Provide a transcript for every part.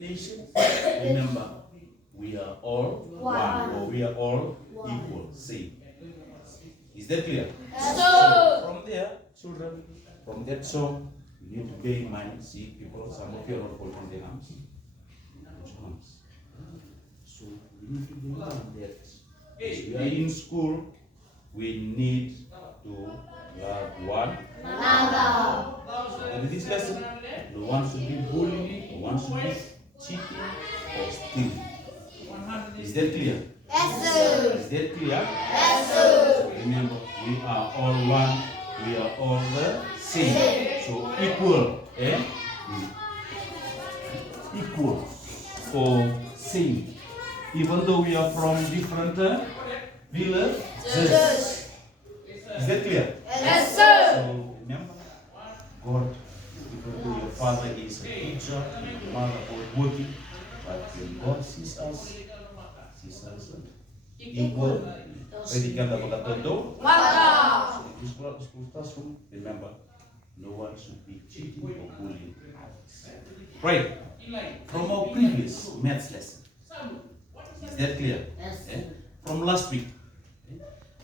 nation, remember, we are all one, or we are all equal, same. Is that clear? So from there, children, from that song, you need to bear in mind, see people, some of you are not holding their arms. So we need to bear in mind that as we are in school, we need to love one another. So in this lesson, no one should be bullying, no one should be cheating or stealing. Is that clear? Yes, sir. Is that clear? Yes, sir. Remember, we are all one, we are all the same. So equal, equal or same. Even though we are from different villages. Is that clear? Yes, sir. So remember, God, even though your father is a teacher, your mother is working, but when God sees us equal. Ready kan dapat contoh? Wow. So in this classroom, remember, no one should be cheating or bullying. Right. From our previous maths lesson. Is that clear? Yes. From last week.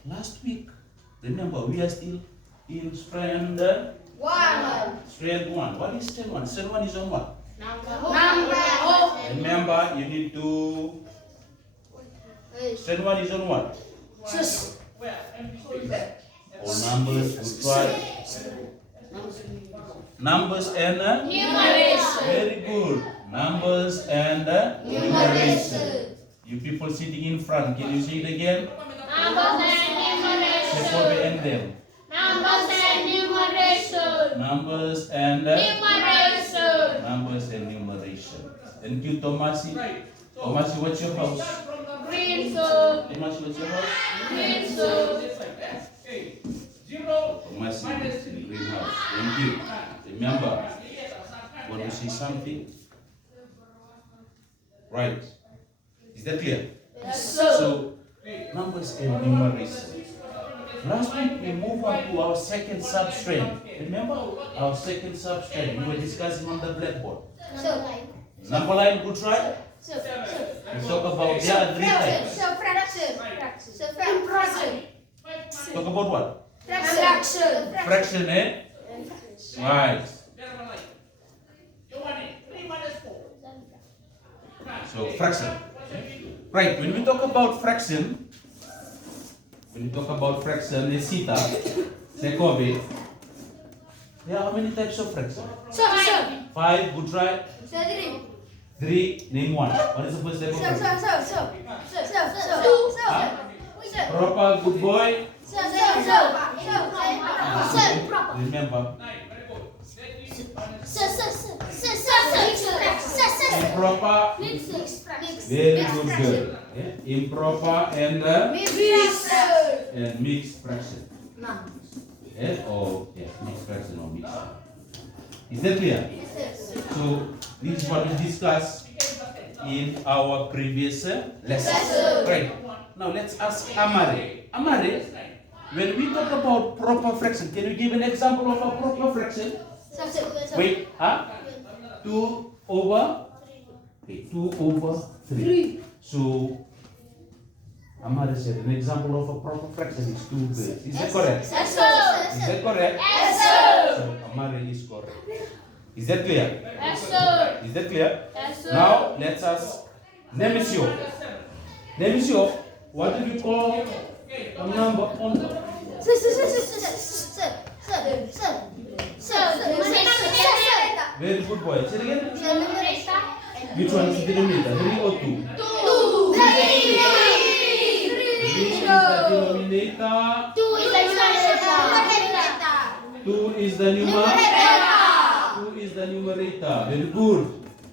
Last week, remember, we are still in strand 1. Strand 1. What is strand 1? Strand 1 is on what? Number. Remember, you need to. Strand 1 is on what? Or numbers, we try. Numbers and Numeration. very good. Numbers and numeration. You people sitting in front, can you say it again? Numbers and numeration. Before we end them. Numbers and numeration. Numbers and Numeration. numbers and numeration. Thank you, Tomasi. Tomasi, what's your house? Green soup. Tomasi, what's your house? Green soup. Tomasi is in the greenhouse. Thank you. Remember, when you see something, right? Is that clear? Yes, sir. So, numbers and numeration. Last week we moved on to our second substrand. Remember our second substrand? We were discussing on the blackboard. Number line, good try. We talk about there are three types. Talk about what? Fraction, eh? Right. So fraction. Right. When we talk about fraction, let's see that. Sekobe. There are how many types of fraction? 5. Good try. 3. Name one. What is the first type of fraction? Proper. Good boy. Remember. Improper. Very good girl. Improper and mixed fraction. Mixed fraction or mixed. Is that clear? So this is what we discussed in our previous lesson. Right. Now let's ask Amare. Amare, when we talk about proper fraction, can you give an example of a proper fraction? Wait, 2 over 3. So Amare said an example of a proper fraction is 2 birds. Is that correct? Yes, sir. Is that correct? Yes, sir. So Amare is correct. Is that clear? Yes, sir. Is that clear? Yes, sir. Now let's ask Nemesio. Nemesio, what do you call a number on the very good boy. Say it again. Which one is the denominator? 3 or 2? 2. 3 is the denominator. 2 is the numerator. 2 is the numerator. Very good.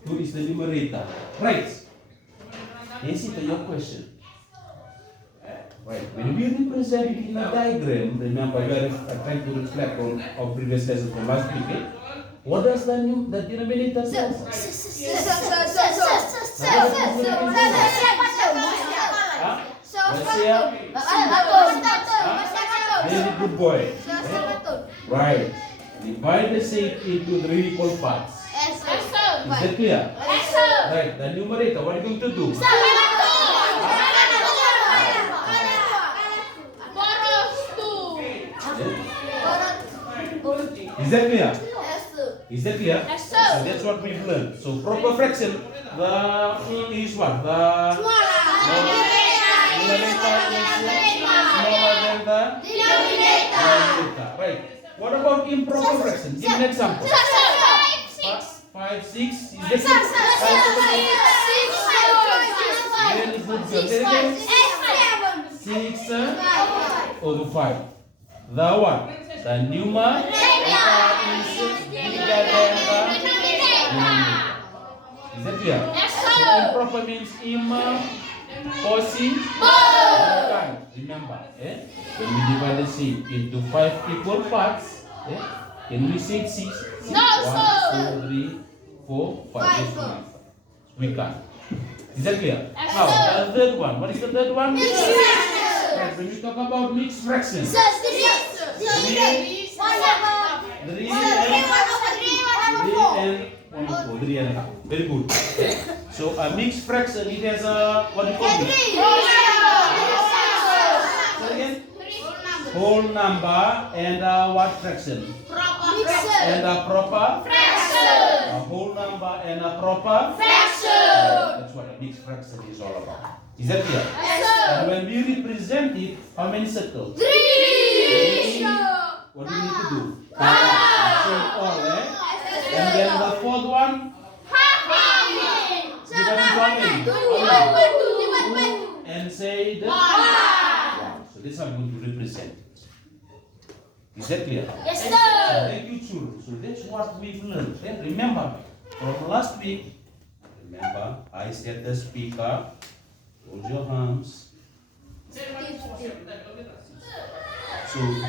2 is the numerator. Right. Yes, it's your question. Right. When we represent it in a diagram, remember we are trying to reflect on our previous lesson from last week. What does the denominator say? Very good boy. Right. Divide the shape into 3 equal parts. Yes, sir. Is that clear? Yes, sir. Right, the numerator, what are you going to do? Is that clear? Is that clear? Yes, sir. So that's what we've learned. So proper fraction, the is what? The numerator is smaller than the denominator. Right. What about improper fraction? Give an example. 5, 6. Is that very good. Say again. 6 over 5. The what? The numerator is bigger than the denominator. Is that clear? Yes, So sir. improper means impossible. Remember, when we divide the sheep into 5 equal parts, can we say 6? No, sir. 1, 2, 3, 4, 5. Yes, we can't. Is that clear? Yes, Now, sir. the third one. What is the third one? Mixed fraction. Right, when we talk about mixed fraction, 3 and 1. Very good. So a mixed fraction, it has a, what do you call it? Say again? Whole number and a what fraction? And a proper Fraction. A whole number and a proper Fraction. That's what a mixed fraction is all about. Is that clear? Yes, sir. And when we represent it, how many circles? 3. What do we need to do? Show all, And then the fourth one, divide into how many? And say the 1. So this is how I'm going to represent it. Is that clear? Yes, So sir. thank you, children. So that's what we've learned. Remember, from last week, I said the speaker, hold your hands. So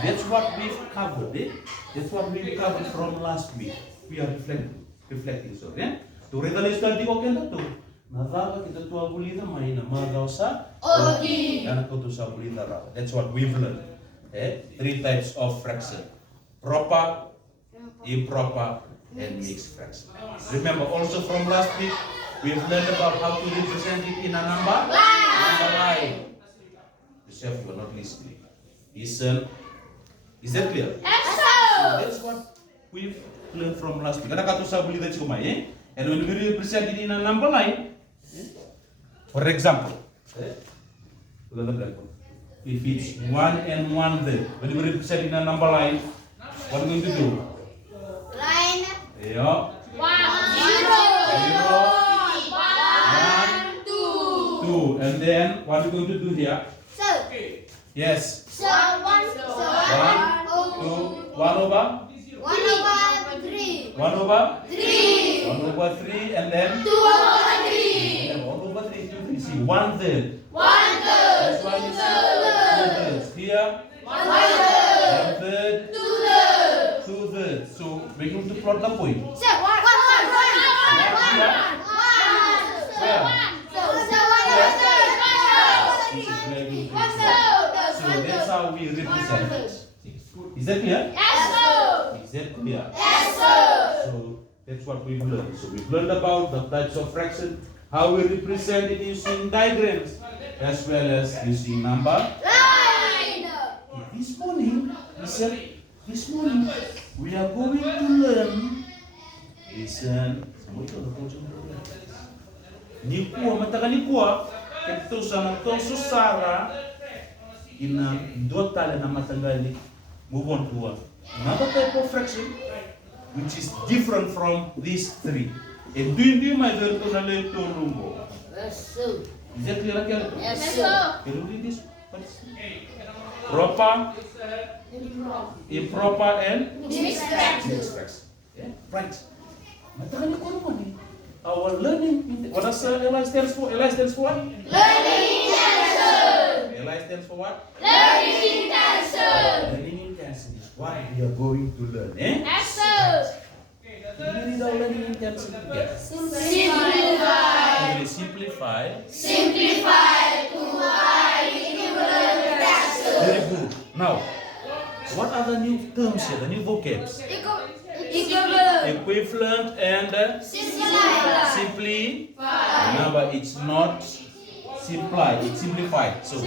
that's what we've covered. That's what we covered from last week. We are reflecting. So, to realize that ko kaya to. Nadawa kita tua bulita may na magausa. Okay. Anak ko to sa bulita raw. That's what we've learned. 3 types of fraction: proper, improper, and mixed fraction. Remember, also from last week, we've learned about how to represent it in a number line. Yourself, you are not listening. Listen. Is that clear? Yes, So sir. that's what we've learned from last week. Karena kata saya beli tadi cuma and when we represent it in a number line, for example, if it's 1 and 1 third, when we represent in a number line, what are we going to do? Line. Yeah. 1, 0. 1, 2. 2. And then what are we going to do here? Sir. Yes. 1, 1, 2, 1 over 3. 1 over 3. 1 over 3, and then 2 over 3. and 1 over 3, 2, 3. See, 1 third. 1 third. This one is 2 thirds. Here, 1 third. 1 third, 2 thirds. 2 thirds. So we're going to plot the point. Sir, 1. So that's how we represent it. Is that clear? Yes, sir. Is that clear? Yes, sir. So that's what we've learned. So we've learned about the types of fraction, how we represent it using diagrams, as well as using number. Line. This morning, we are going to learn. Listen. Nikua, matakan nikua. Kento sa natong susara. Ina dota na matagali. Move on to another type of fraction, which is different from these 3. And do you my verto na leto lumbo? Yes, sir. Is that clear? Yes, sir. Can you read this? Proper, improper, and Mixed fraction. mixed fraction. Yeah, right. Matakan ko naman our learning. What does LI stands for? LI stands for what? Learning intention. LI stands for what? Learning intention. Learning intention is what we are going to learn. Yes, sir. Can we read our learning intention together? Simplify. We simplify. Simplify to find equivalent fraction. Very good. Now, what are the new terms here? The new vocabs? Equivalent. Equivalent and simplify. Remember, it's not simplify, it's simplified. So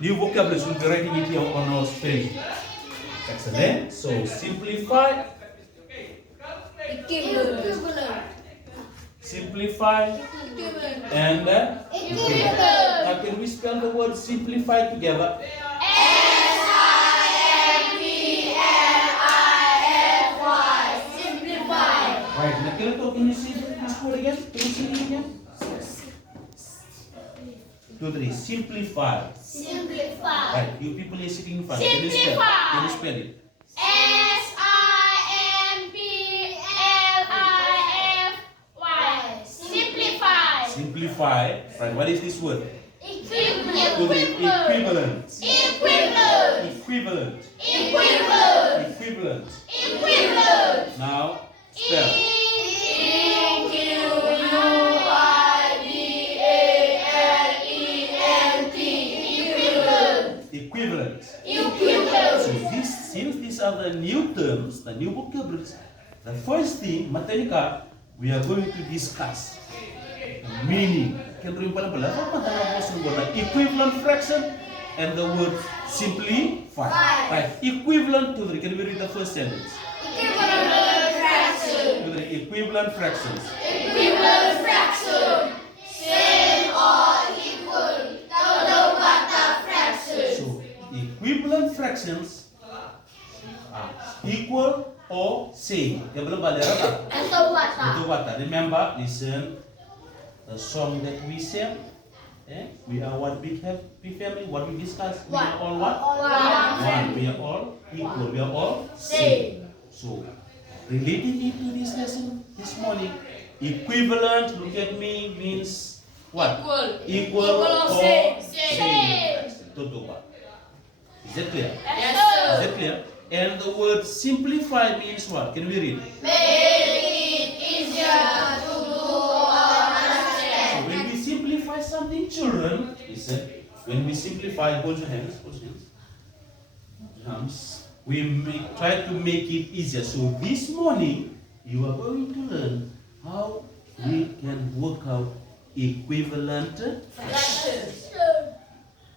new vocabulary, we'll be writing it here on our screen. Excellent. So simplify, simplify, and equivalent. Now, can we spell the word simplify together? Right, now can you see this word again? Can you see it again? 2, 3. Simplify. Right, you people are sitting in front. Can you spell? Can you spell it? Simplify. Right, what is this word? Equivalent. Now, spell. Equivalent. So since these are the new terms, the new vocabularies, the first thing, Matanika, we are going to discuss the meaning. Equivalent fraction and the word simplify. Right. Equivalent to the, can we read the first sentence? Equivalent fractions. Same or equal. So equivalent fractions are equal or same. Remember, listen, the song that we sing. We are one big happy family. What we discuss, we are all what? One. We are all equal. We are all same. So, relating it to this lesson this morning, equivalent, look at me, means what? Equal or same. Is that clear? Yes, sir. Is that clear? And the word simplify means what? Can we read? Make it easier to do or understand. So when we simplify something, children, listen, when we simplify, hold your hands, we try to make it easier. So this morning, you are going to learn how we can work out equivalent fractions.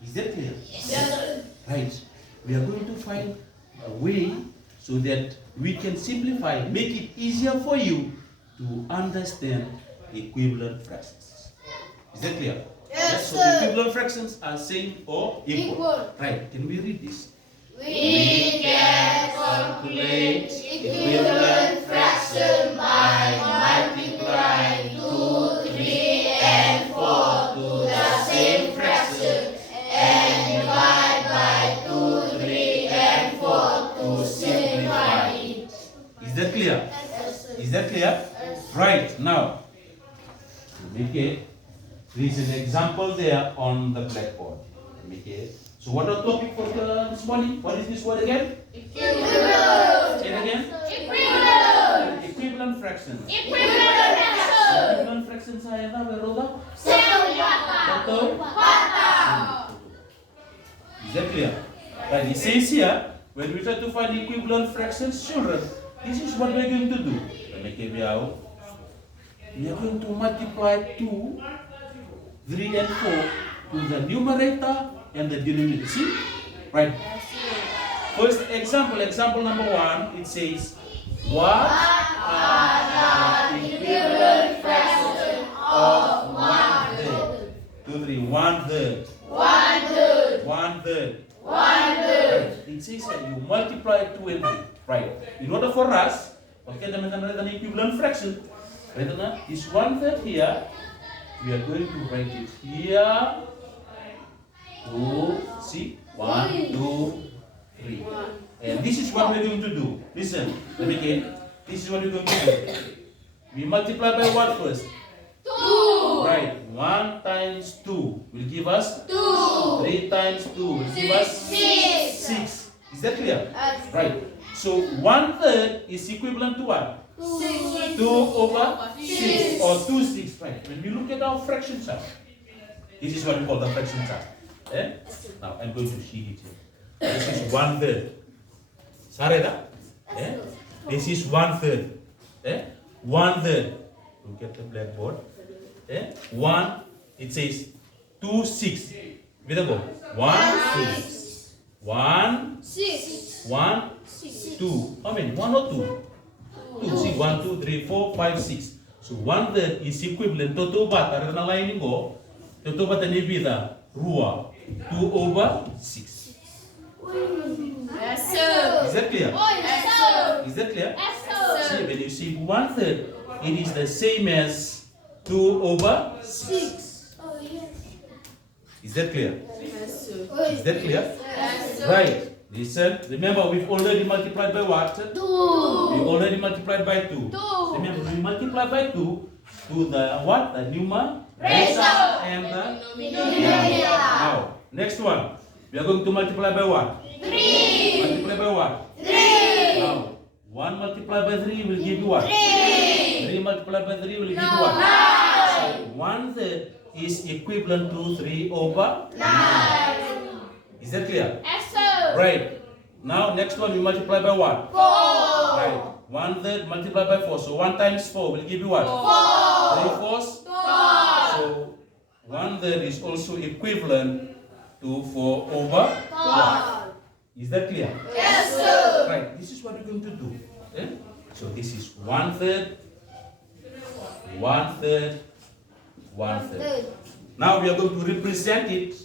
Is that clear? Yes. Right. We are going to find a way so that we can simplify, make it easier for you to understand equivalent fractions. Is that clear? Yes, So sir. equivalent fractions are same or equal. Right. Can we read this? We can calculate equivalent fraction by multiplying 2, 3, and 4 to the same fraction and divide by 2, 3, and 4 to simplify it. Is that clear? Is that clear? Right. Now, okay, there is an example there on the blackboard. Okay. So what are the topic for this morning? What is this word again? Equivalent. Say it again. Equivalent. Equivalent fractions. Equivalent fraction. Equivalent fractions are apa, Berola? Betul? Is that clear? Right. It says here, when we try to find equivalent fractions, children, this is what we're going to do. We are going to multiply 2, 3, and 4 to the numerator and the denominator. See? Right? First example number 1, it says, what are the equivalent fractions of 1/3? 2, 3, 1/3. 1/3. Right. It says that you multiply 2 and 3. Right. In order for us, okay, the equivalent fraction, right, this 1/3 here, we are going to write it here. 2, see, 1, 2, 3. And this is what we're going to do. Listen, let me again. This is what we're going to do. We multiply by what first? 2. Right. 1 times 2 will give us 2. 3 times 2 will give us 6. 6. Is that clear? Right. So 1/3 is equivalent to what? 2 over 6 or 2/6. Right. When we look at our fraction chart, this is what we call the fraction chart. Now I'm going to sheet it here. This is 1/3. Sareda? This is 1/3. 1 third. Look at the blackboard. 1, it says 2 6. With a go. 1 6. 1 6. 1 2. How many? 1 or 2? 2. See, 1 2 3 4 5 6. So 1 third is equivalent to 2 bata. Karena lain ko, 2 bata ni bida rua 2 over 6. Yes, sir. Is that clear? Yes, sir. Is that clear? Yes, sir. See, when you see 1 third, it is the same as 2 over 6. Oh, yes. Is that clear? Yes, sir. Is that clear? Yes, sir. Right. Listen. Remember, we've already multiplied by what? 2. We already multiplied by 2. 2. Remember, we multiply by 2 to the what? The numerator Ratio. and the Denominator. now. Next one. We are going to multiply by what? 3. Multiply by what? 3. Now, 1 multiplied by 3 will give you what? 3. 3 multiplied by 3 will give you what? 9. 1 third is equivalent to 3 over 9. 9. Is that clear? Yes, sir. Right. Now, next one we multiply by what? 4. Right. 1 third multiplied by 4. So 1 times 4 will give you what? 4. 3 fourths? 4. So 1 third is also equivalent to 4 over 1. Is that clear? Yes, sir. Right. This is what we're going to do. So this is 1 third, 1 third, 1 third. Now we are going to represent it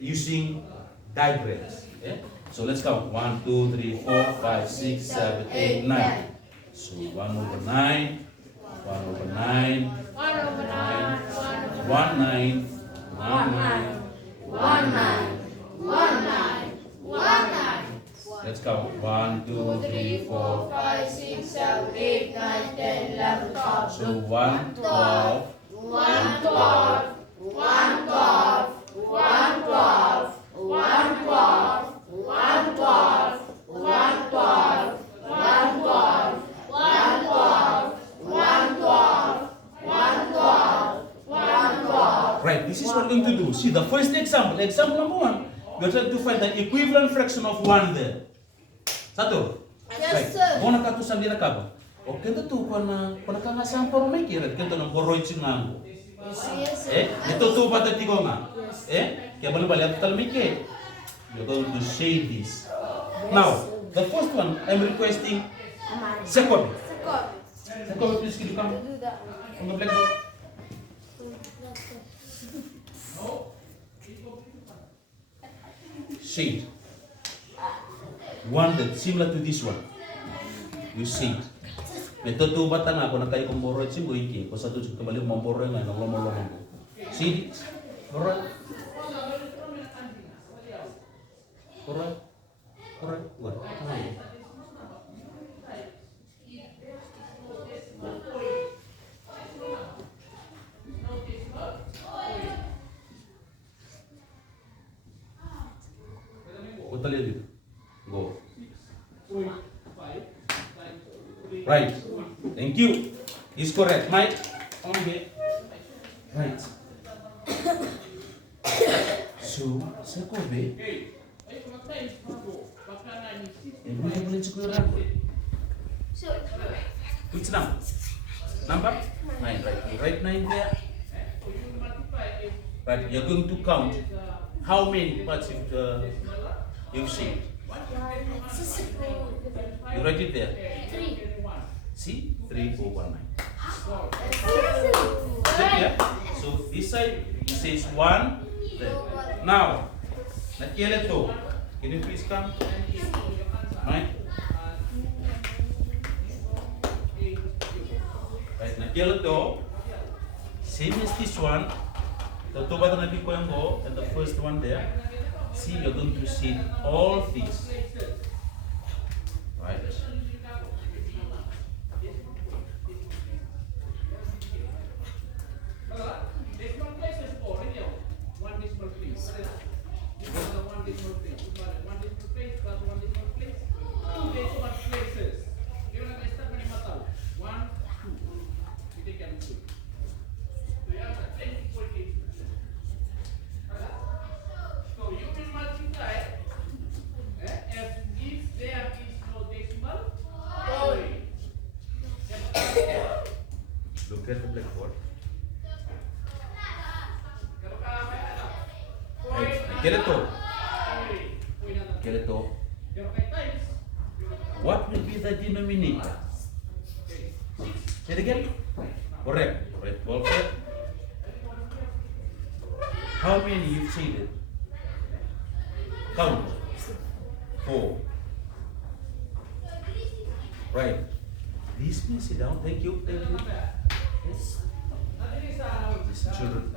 using diagrams. So let's count 1, 2, 3, 4, 5, 6, 7, 8, 9. So 1 over 9, 1 over 9, 1 over 9. 1 9, 1 9. 1 9. 1 9. 1 9. Let's count 1, 2, 3, 4. 5, 6, 7, 8, 9, 10, 11, 12. So 1, 12. 1 12. 1 12. 1 12. 1 12. 1 12. 1 12. 1 12. 1 12. 1 12. 1 12. 1 12. Right, this is what we're going to do. See, the first example, example number 1, we're trying to find the equivalent fraction of 1 there. Satu? Yes, sir. Kung nakatusan din na ka ba? O kento to, kung nakakasang paro may kirat, kento ng poroy sinango. Yes, Ito to ba tatigo nga? Kaya bali-bali at talmike. You're going to say this. Now, the first one, I'm requesting second. Second, please, can you come on the blackboard? Shade. One that similar to this one. You see. Ito to bata nga ako na kayo kong borot si Buiki. Kung sa to kabalik mong borot nga, naglomo-lomo ko. See? Borot. Borot. Borot. Borot. What are you? Go. Right. Thank you. Is correct. Mike. Okay. Right. So, sa Kobe, which number? Number? 9, right. You write 9 there. Right. You're going to count how many parts you've seen. You write it there. 3. See? 3, 4, 1, 9. Yeah? So this side it says 1 there. Now, Loreto, can you please come? Right? Right, Loreto, same as this one. The two button natin ko yung go, and the first one there. See, you're going to see all these. Right? Look at the blackboard. Right. Get it all. Get it all. What will be the denominator? Say it again. Correct. Correct. Well said. How many you've seen it? Count. 4. Right. Please, please sit down. Thank you. Thank you. Yes. Listen, children.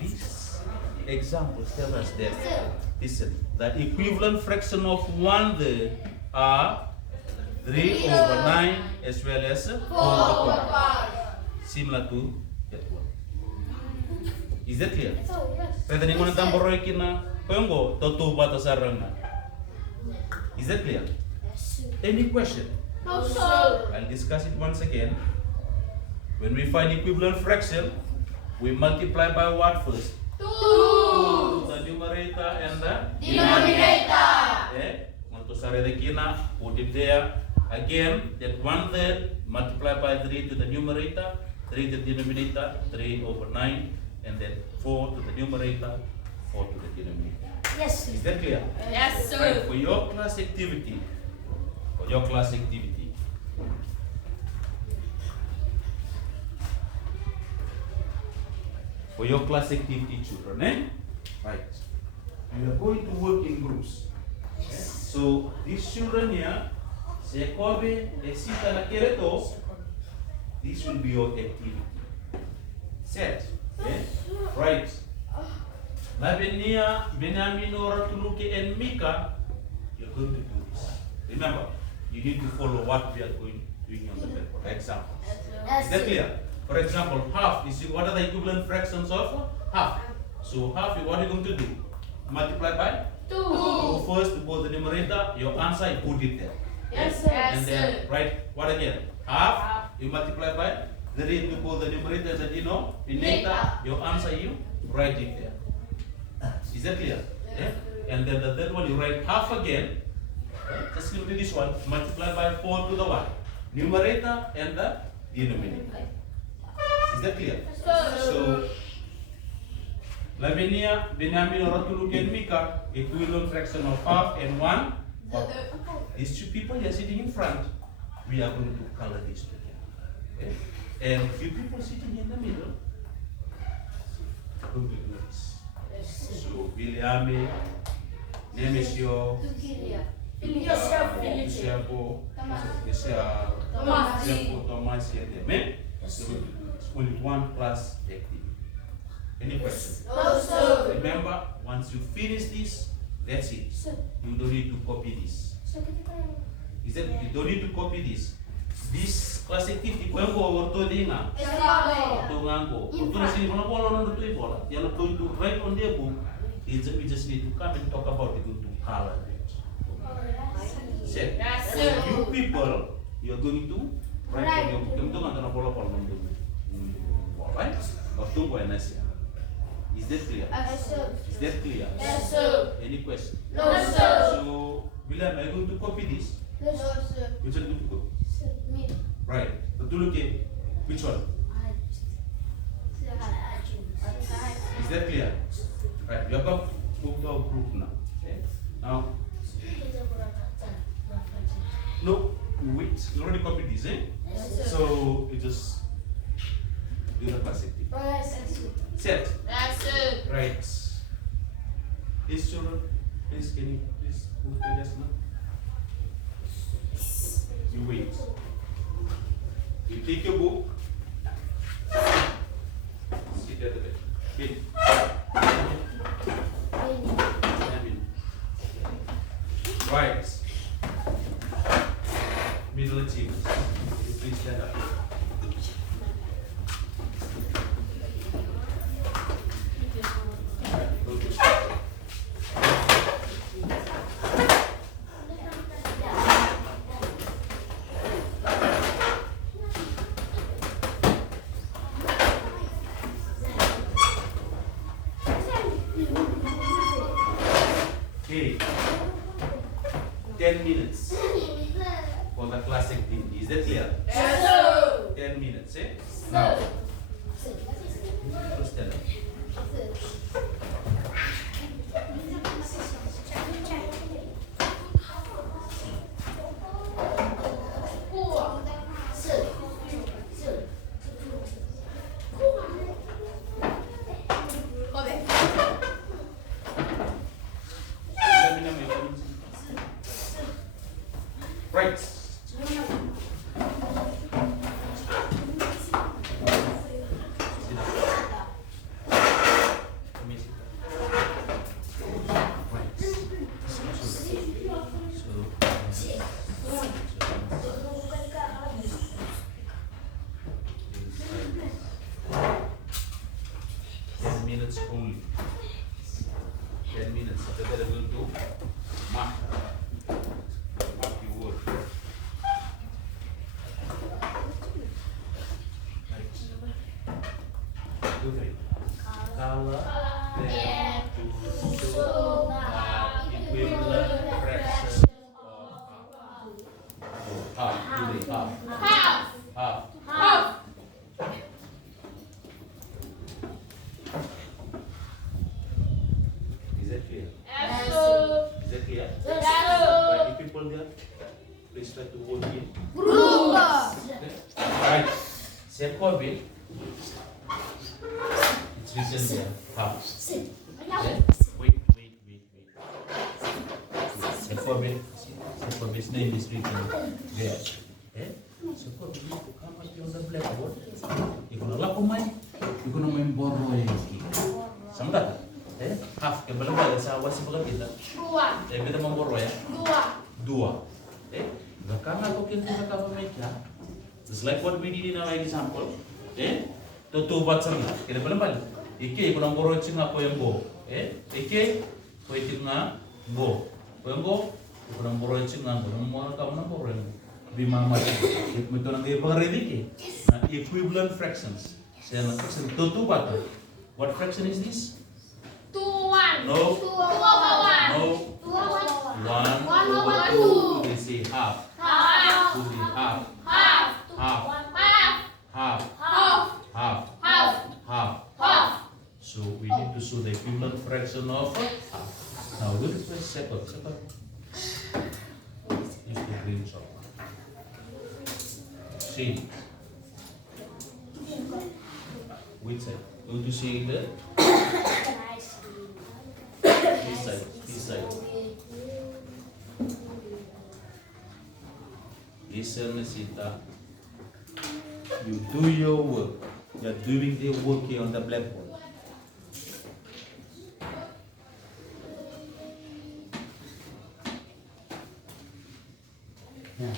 These examples tell us that, listen, the equivalent fraction of 1/3 are 3/9 as well as 4/4. Similar to that one. Is that clear? Pwede ni mo nang tamboroy kina payonggo toto bata sarang na. Is that clear? Any question? No, sir. I'll discuss it once again. When we find equivalent fraction, we multiply by what first? 2. The numerator and the Denominator. Okay. Want to start the kina, put it there. Again, that 1/3 multiplied by 3 to the numerator, 3 to the denominator, 3/9, and then 4 to the numerator, 4 to the denominator. Yes. Is that clear? Yes, Right, sir. for your class activity, children, right? We are going to work in groups. Okay? So these children here, Sekobe, Esita, Loreto, this will be your activity. Set. Okay? Right. Labenia, Benjamin, Tuluke, and Mika, you're going to do this. Remember, you need to follow what we are doing on the paper. Example. Is that clear? For example, half. What are the equivalent fractions of half? So half, what are you going to do? Multiply by 2. You first put the numerator, your answer, you put it there. Yes, sir. And then write what again? Half, you multiply by 3 to put the numerator and the denominator, your answer, you write it there. Is that clear? Yeah? And then the third one, you write half again. Just look at this one, multiply by 4 to the 1. Numerator and the denominator. Is that clear? So, Lavinia, Benjamin, Loreto, and Mika, equivalent fraction of half and 1. But these two people are sitting in front. We are going to color this together. Okay? And few people sitting in the middle are going to do this. So, William, Nemesio, Thomas, only one class activity. Any questions? No, sir. Remember, once you finish this, that's it. You don't need to copy this. Is that you don't need to copy this? This class activity, kung go orto dinga, orto ngango, orto na sini kono bola no to bola. You're not going to write on their book. We just need to come and talk about it to color it. Set. Yes, So sir. you people, you're going to write on your book. Kamu tu nggak bola bola no right? Orto ko enas. Is that clear? Yes, sir. Is that clear? Yes, sir. Any question? No, sir. So, William, are you going to copy this? No, sir. Which one going to copy? Me. Right. But to look at which one? Is that clear? Right. You have got moved our group now. Okay. Now, no, wait. You already copied this, eh? Yes, sir. So you just do the class activity. Set. Yes, sir. Right. These children, please can you please move to this now? You wait. You take your book. Sit at the back. Wait. Right. Middle achievers. Please stand up. Right, go to Okay. 10 minutes for the class activity. Is that clear? Yes, sir. 10 minutes, eh? Okay? Now, let's tell them. Right. Minutes only. 10 minutes. Available to mark your work. Right. Good. Color, then to show equivalent fraction of half. Half. Is that clear? Yes, sir. Is that clear? Yes, sir. Right, you people there, please try to work in. Group. Right. Set COVID. It's written there. Half. Okay? Wait. Set COVID. Set COVID's name is written there. Okay? So COVID, you come up on the blackboard. You're gonna lock mine. You're gonna main borrow lagi. Sama tak? Half. Yang belum ada saya awasi bagai kita. Kita mau borrow ya. Dua. Belakang atau kita cover meja. Just like what we did in our example. Tutu baca na. Kita belum balik. Ike kurang borrow cina ko yang bo. Ike ko cina bo. Ko yang bo kurang borrow cina bo. Mau kamu nak borrow yang bima macam. Itu nanti pengeredik. Nah, equivalent fractions. Saya nak fraction tutu baca. What fraction is this? 2, 1. No. 2 over 1. No. 2 over 1. 1 over 2. They say half. Half. To the half. Half. Half. Half. Half. Half. Half. Half. Half. So we need to show the equivalent fraction of half. Now look at the second. Use the green chalk. See. Which side? Going to see the this side. Listen, Sita. You do your work. You are doing the work here on the blackboard. Yeah.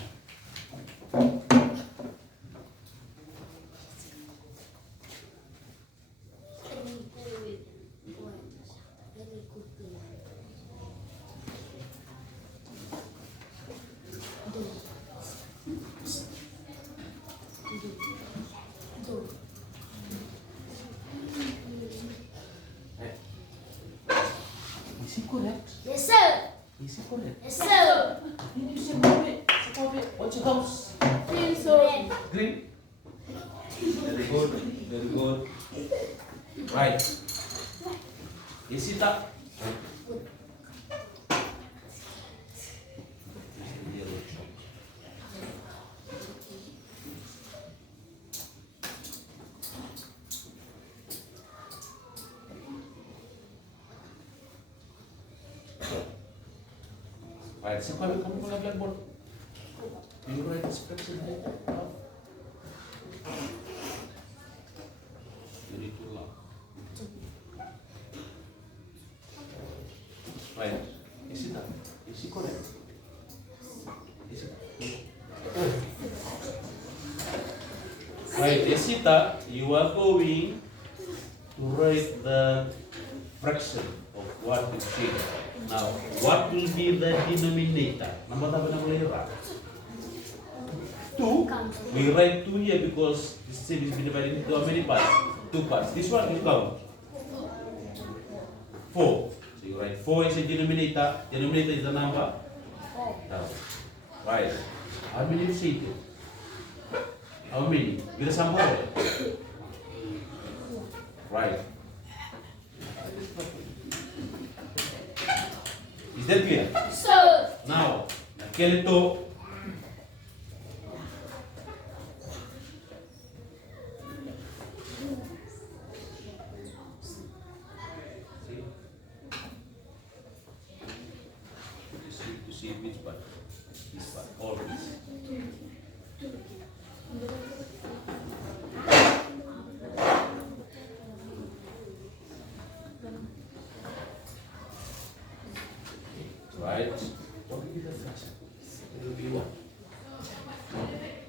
Is it correct? Yes, sir. Is it correct? Yes, sir. Did you say COVID? What's your house? Green? Very good. Right. Is it up? Right, so kamu punya blackboard. You write this fraction here. You need to lock. Right. Is it up? Is it correct? Is it? Right, Esita, you are going to write the fraction of what you see. Now, what will be the denominator? Number apa nak boleh write? 2. We write 2 here because this same is divided into how many parts? 2 parts. This one you count. 4. So you write 4 is a denominator. Denominator is the number? 4. Right. How many you say it? How How many? Bila sambal. Right. Is that clear? Sir. Now, naquele to. To see which part. This part. All this. Right. What will be the fraction? It will be what?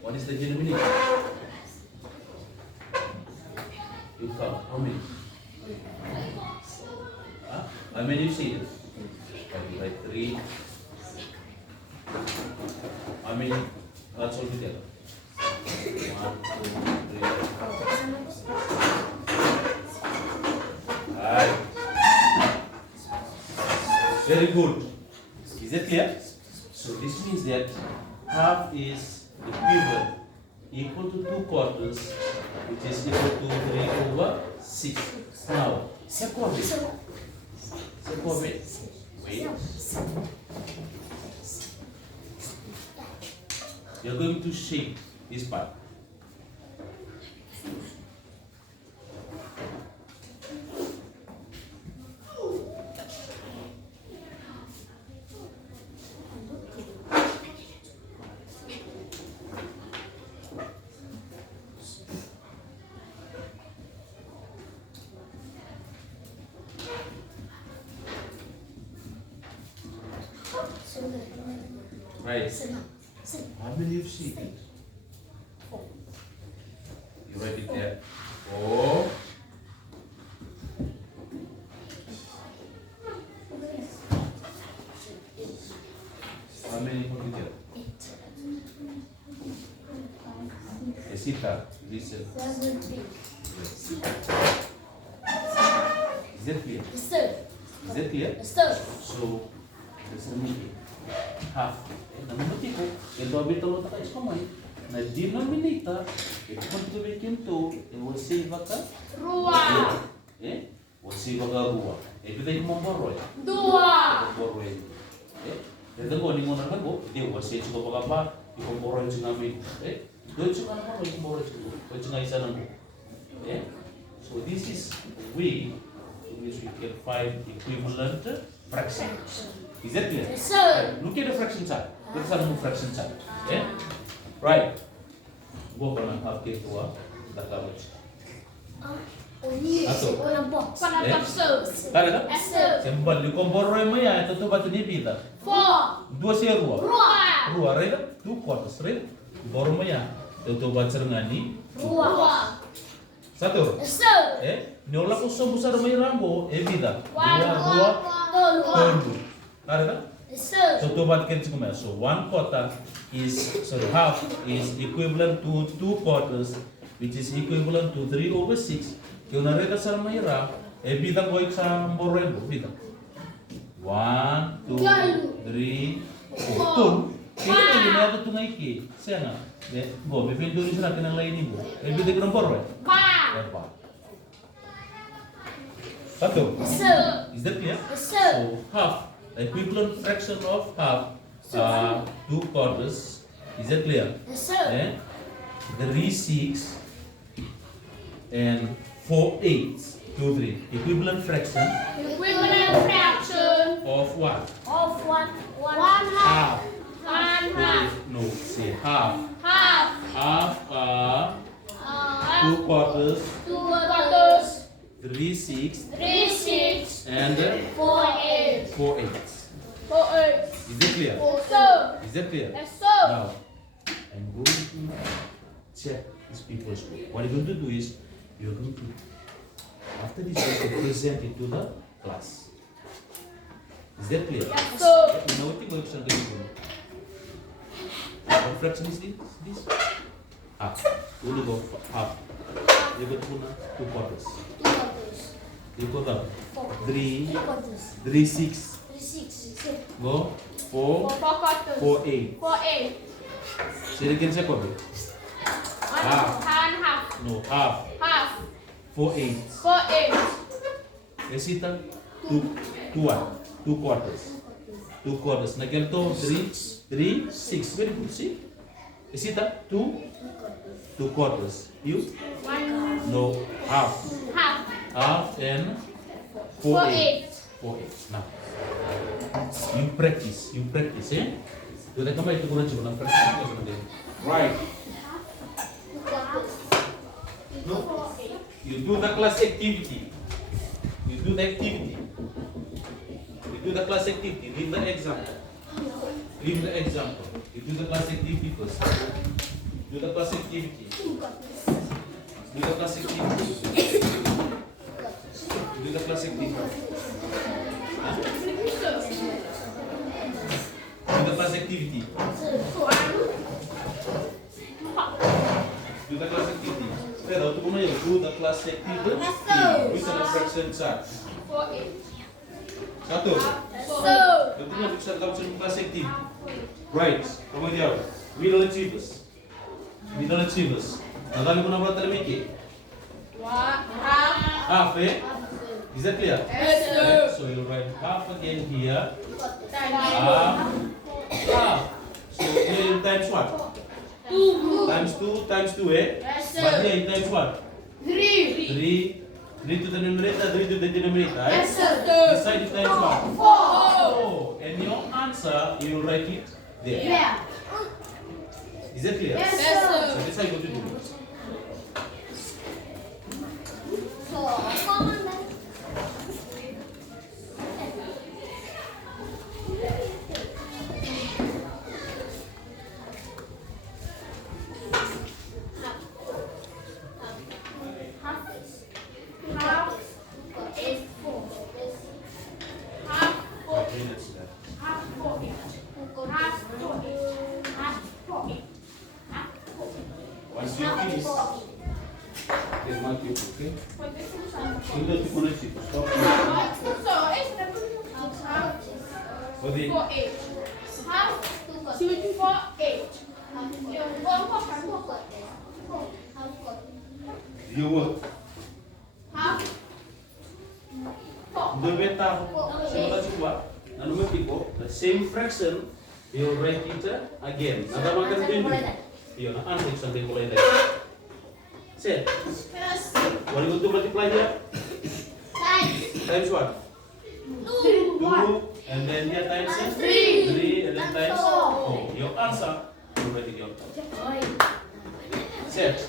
What is the denominator? You count. How many? Huh? How many you see it? By 3. How many? That's all together. 1, 2, 3. Right. Very good. Is that clear? So this means that half is equal to 2 quarters, which is equal to 3/6. Now, second bit. Wait. You're going to shape this part. Right. How many you've seen it? You write it there. 4. How many put together? Esita, listen. Is that clear? Yes, sir. Is that clear? Yes, sir. So, there's a meaning. Half. Namuti ko, yung dobi talo ta kais kamay, na denominator, kung tumikin to, will save ka? Rua. Will save ka rua. Ito tayo mamboroy. Dua. Mamboroy. Ito ko, ni mo na lago, hindi, will save ko baka ba, ikumboroy siya namin. Doon siya nga naman, ikumboroy siya ko. Doon siya nga isa ng So this is a way in which we can find equivalent fractions. Is that clear? Yes, sir. Look at the fraction chart. Let's have a fraction chart. Right. Go for an half cake to the coverage. Ato. Panatap, sir. Talaga? Yes, sir. Sembal, di komboroy mo yan. Ito to ba ito ni Pita? 4. 2 siya rua. Rua. Rua, right? 2 quarters, right? Boro mo yan. Ito to ba siya ni? Rua. Satu. Yes, sir. Niola ko sa busar mo yung rambo, Pita. 1, 2, 2. Talaga? Yes, sir. So, 2 ba't kaya siya So, 1 quarter is, sorry, half is equivalent to 2 quarters, which is equivalent to 3/6. Kung narita sa mahirap, bilang ko sa mboren mo, bilang. 1, 2, 3, 4. Kaya ito, ginagawa ito nga iki. Siya nga. Go, may pindunin siya natin ang lainin mo. Bilang ko ng mboren. Pa. Satu. Yes, sir. Is that clear? Yes, sir. So, half. The equivalent fraction of half 2 quarters. Is that clear? Yes, sir. 3/6 and 4/8. 2, 3. Equivalent fraction Equivalent fraction of what? of 1 half. 1 half. No, say half. Half. Half 2 quarters, 2 quarters. 3/6 3/6. and 4/8. 4/8. 4/8. Is that clear? Yes, sir. Is that clear? Yes, sir. Now, I'm going to check these people's work. What you're going to do is, you're going to, after this, you're going to present it to the class. Is that clear? Yes, sir. Now, what you're going to do? What fraction is this? Half. Only go half. You go to 2 quarters. 2 quarters. You go down. 4. 3, 3 quarters. 3/6. 3/6. Go. 4, 4 quarters. 4/8. 4/8. Say it again, say it. Half. half. No, half. Half. 4/8. 4/8. Esita 2 quarters. 2 quarters. Nagelto 3 6. Very good. See? Esita 2 quarters. You? 1. No, half. Half. Half and 4/8. 4/8. Now, you practice, eh? Sudah kembali itu kurang coba practice. Right. No, you do the class activity. You do the activity. You do the class activity. Leave the example. Leave the example. You do the class activity first. Do the class activity. Do the class activity. Do the class activity. Do the class activity. Do the class activity. Pero tu muna yung do the class activity. With an fraction chart. 4/8. Satu. So. Tentunya bisa kamu sudah class activity. Right. Kemudian middle achievers. Middle achievers. Nadali muna berapa termiki? Half. Half, eh? Is that clear? Yes, sir. So you'll write half again here. Half. Half. So here in times what? 2. Times 2, eh? Yes, sir. But here in times what? 3. 3 to the numerator, 3 to the denominator, eh? Yes, sir. This side is times what? 4. 4. And your answer, you'll write it there. Yeah. Is that clear? Yes, sir. So that's how you go to do it. Half is 4. Half 4. Okay, that's that. Half 4. Half 4. Half 4. Half 4. Once you finish, there's one tip, okay? You don't have to tip. Stop. For the 4/8. Half 4/8. your work. Half 4. The beta, siapa coba? Nanu metiko, the same fraction, you write it again. Nada makan dulu. Iya, nah answer sampai mulai dari. Set. What you want to multiply here? Times what? 2, and then here times 3, and then times 4. Your answer, you write it your set.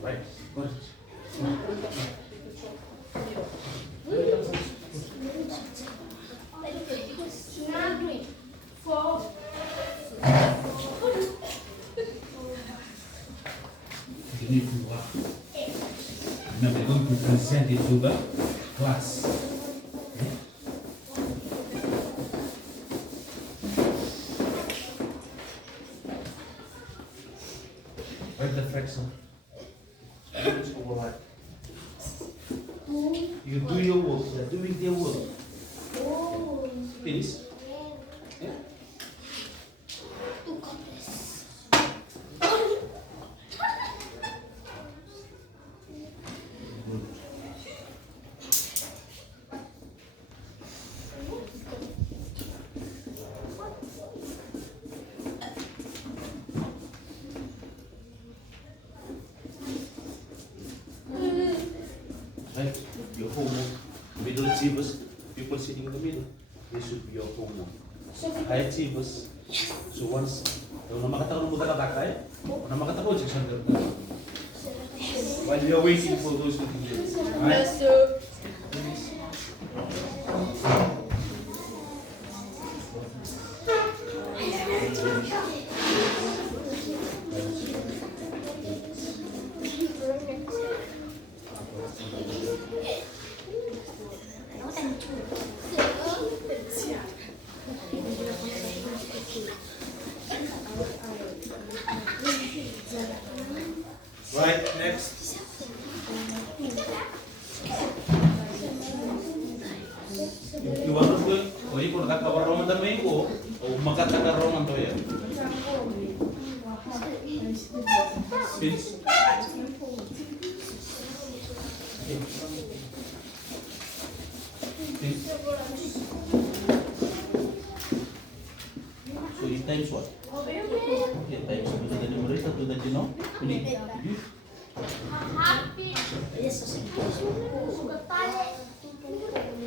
Right. Now we're going to present it to the class. Okay? Write the fraction. You do your work. They're doing their work. Finish. Yeah? Good. sitting in the middle. This should be your opponent. High achievers. So once makataon mo tatakay, makataon si Sandra. While you are waiting for those to be here. Yes, sir. Right, next. You want to do it? Or you could have a Roman the main or Makataka Roman to you. Spins. So in times what? Okay, times to the numerator to the genome.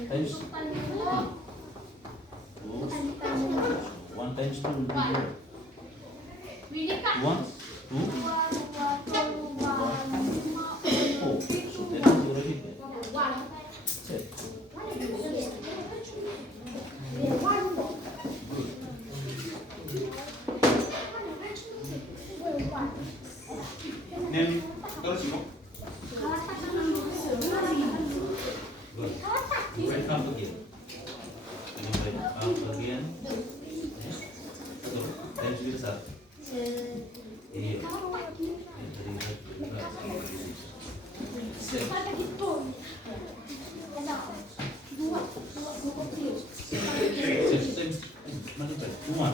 Times 1 times 2 will be here. 1, 2, 4. So that is already there. Set. Name, terus mo. Good. Right up again. Right up again. So, times with sir. Iya. Set. Mana ber? 1,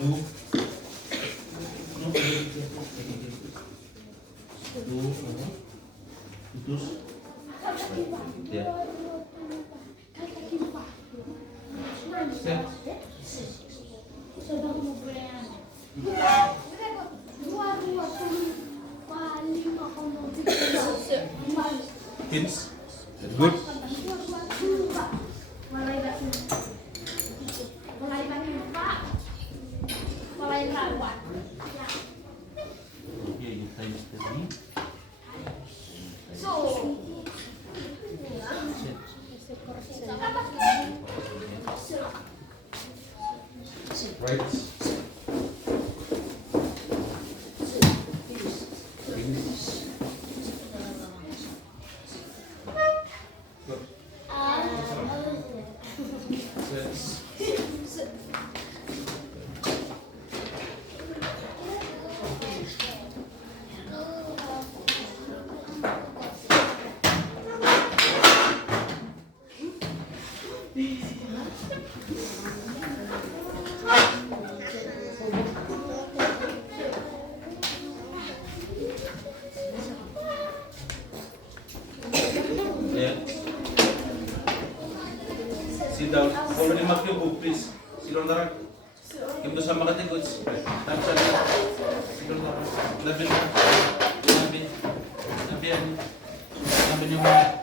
2. No, Terus ya. Set. Pins. Good. Okay, you times 3. Right. Sit down. Already mark your book, please. Sit on the rack. Kim to sa mga tigots. Tap siya. Sit on the rack. Labin na. Labin. Labin. Labin yung mga.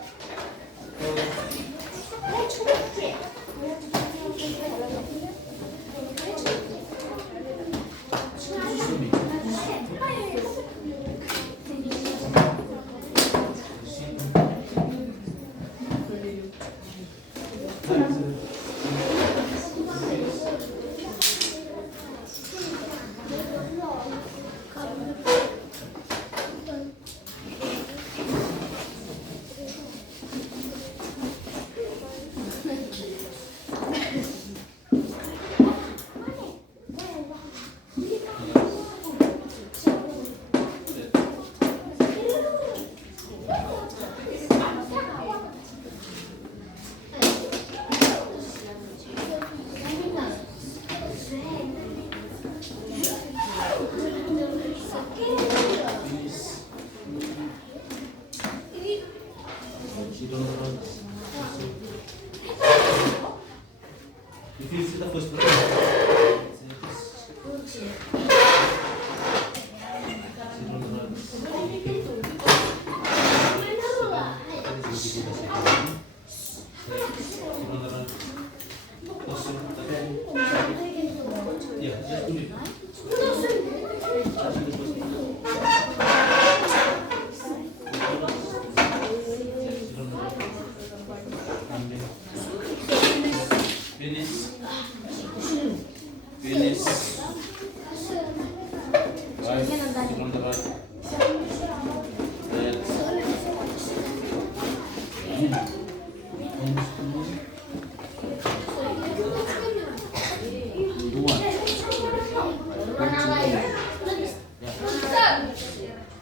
Finish. Finish. Right. Sit on the right. Left.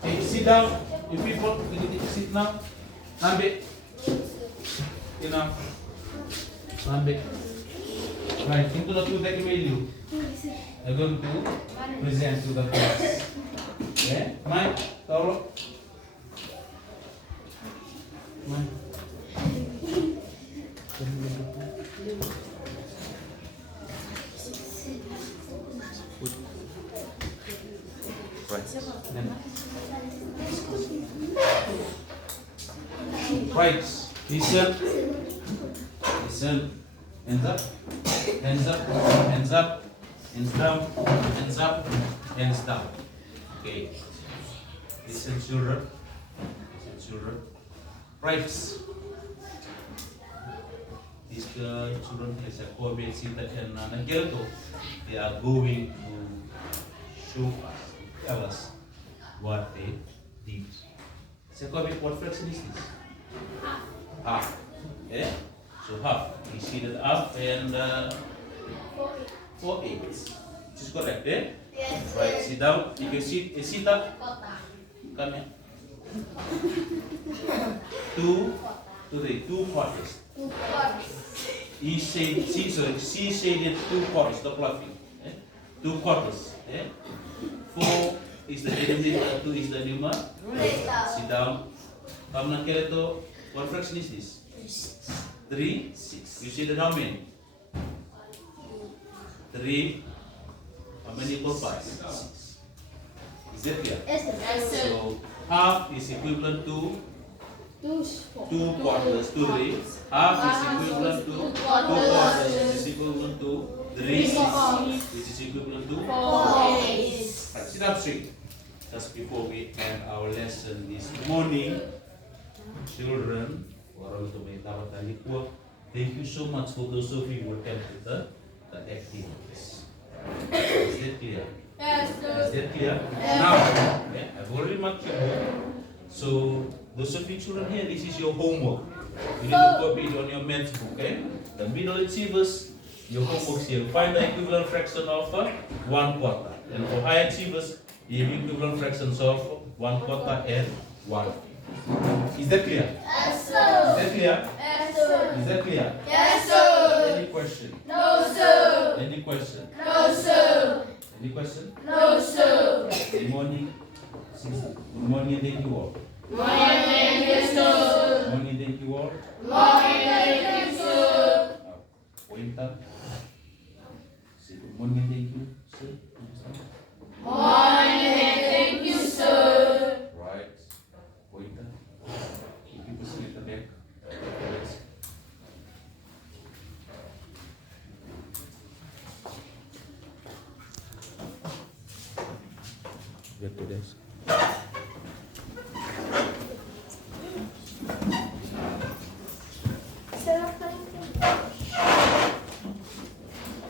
Hey, sit down. You people, you need to sit now. Ambil. Enough. Ambil. Right, into the two that you. I'm going to present to the class. Okay? Mike, tolong. Mike. Right. Listen. Listen. Hands up. Hands up. Hands up. Hands down. Hands up. Hands down. Okay. Listen, children. Listen, children. Right. These children is a co-basic and Loreto. They are going to show us, tell us what they did. So, what fraction is this? Half. Yeah? So half. We see that up and 4/8. This is correct, eh? Yes. Right, sit down. If you sit up. Come here. 2 quarters. She said it 2 quarters, stop laughing. Eh? 2 quarters. Eh? 4 is the denominator, 2 is the numerator. Sit down. Loreto, what fraction is this? 3, 6. You see that how many? 3. How many equal 5? 6. Is that clear? Yes, sir. So half is equivalent to 2 quarters, 2 3. Half is equivalent to 2 quarters, which is equivalent to 3 6, which is equivalent to 4. Right, sit up straight. Just before we end our lesson this morning, children, thank you so much for those of you who attended the activities. Is that clear? Yes, Is that clear? Now, I've already marked your book. So, those of you children here, this is your homework. You need to copy it on your math book, okay? The middle achievers, your homework here. Find the equivalent fraction of 1 quarter. And for high achievers, you have equivalent fractions of 1 quarter and 1. Is that clear? Yes, Is sir. that clear? Yes, sir. Is that clear? Yes, sir. Any question? No, sir. Any question? No, sir. Any question? No, sir. Good morning. Good morning and thank you all. Morning, thank you, sir. Good morning, thank you all. Morning, thank you, sir. Pointer. Say good morning, thank you, sir. Morning, thank you, sir. Right. Pointer. If you push it back. Yes. Get to this. Sir,